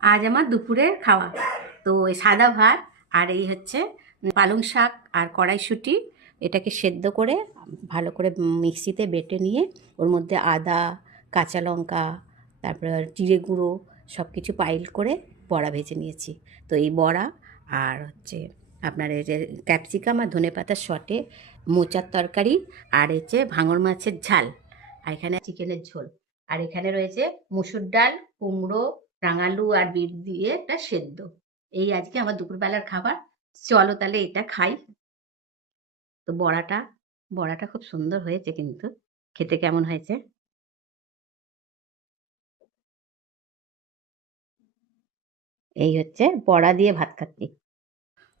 আজ আমার দুপুরের খাওয়া তো এই সাদা ভাত আর এই হচ্ছে পালং শাক আর কড়াইশুঁটি। এটাকে সেদ্ধ করে ভালো করে মিক্সিতে বেটে নিয়ে ওর মধ্যে আদা, কাঁচা লঙ্কা, তারপরে জিরে গুঁড়ো সব কিছু পাইল করে বড়া ভেজে নিয়েছি। তো এই বড়া আর হচ্ছে আপনার এই যে ক্যাপসিকাম আর ধনেপাতার শটে, মোচার তরকারি, আর হচ্ছে ভাঙর মাছের ঝাল, আর এখানে চিকেনের ঝোল, আর এখানে রয়েছে মুসুর ডাল, কুমড়ো, রাঙালু আর বিট দিয়ে একটা সেদ্ধ। এই আজকে আমার দুপুরবেলার খাবার। চলো তাহলে এটা খাই। তো বড়াটা বড়াটা খুব সুন্দর হয়েছে, কিন্তু খেতে কেমন হয়েছে? এই হচ্ছে বড়া দিয়ে ভাত খাচ্ছি।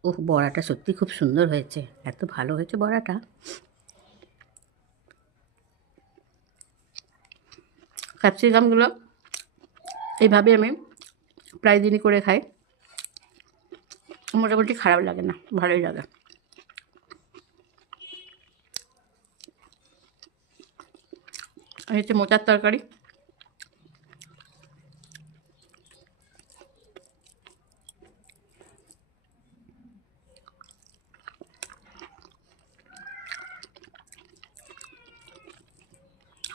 ওহ, বড়াটা সত্যি খুব সুন্দর হয়েছে, এত ভালো হয়েছে বড়াটা। ক্যাপসিকামগুলো এইভাবে আমি প্রায় দিনই করে খাই, মোটামুটি খারাপ লাগে না, ভালোই লাগে। এই হচ্ছে মোচার তরকারি।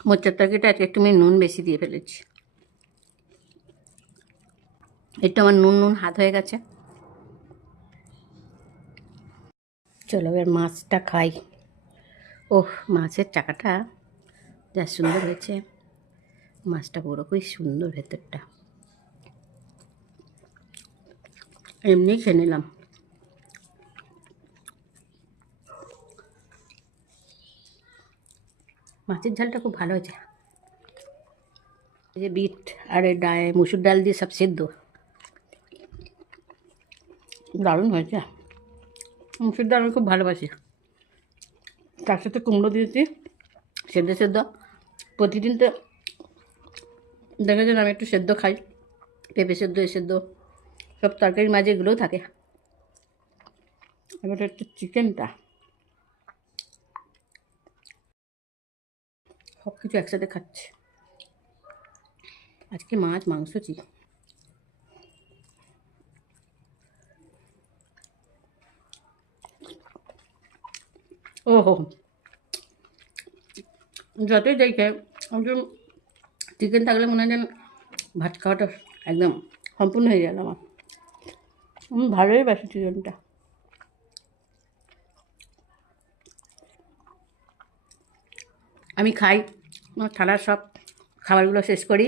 মোচার তরকারিটা আজকে একটু আমি নুন বেশি দিয়ে ফেলেছি, একটু আমার নুন নুন হাত হয়ে গেছে। চলো এবার মাছটা খাই। ওহ, মাছের চাকাটা যা সুন্দর হয়েছে, মাছটা বড় খুবই সুন্দর ভেতরটা। এমনি খেয়ে নিলাম। মাছের ঝালটা খুব ভালো হয়েছে। এই যে বিট আর এই মুসুর ডাল দিয়ে সব সেদ্ধ, দারুণ হয়েছে। মুসুর ডাল আমি খুব ভালোবাসি, তার সাথে কুমড়ো দিয়েছি সেদ্ধ সেদ্ধ। প্রতিদিন তো দেখেছেন আমি একটু সেদ্ধ খাই, পেঁপে সেদ্ধ, এ সেদ্ধ, সব তরকারির মাঝে এগুলোও থাকে। এবার একটু চিকেনটা, সব কিছু একসাথে খাচ্ছি। আজকে মাছ মাংস চিকেন। ওহো, যতই দেখে একদম চিকেন থাকলে মনে হয় যেন ভাত খাওয়াটা একদম সম্পূর্ণ হয়ে গেল আমার। আমি ভালোই বাসি চিকেনটা। আমি খাই, আমার থালার সব খাবারগুলো শেষ করি।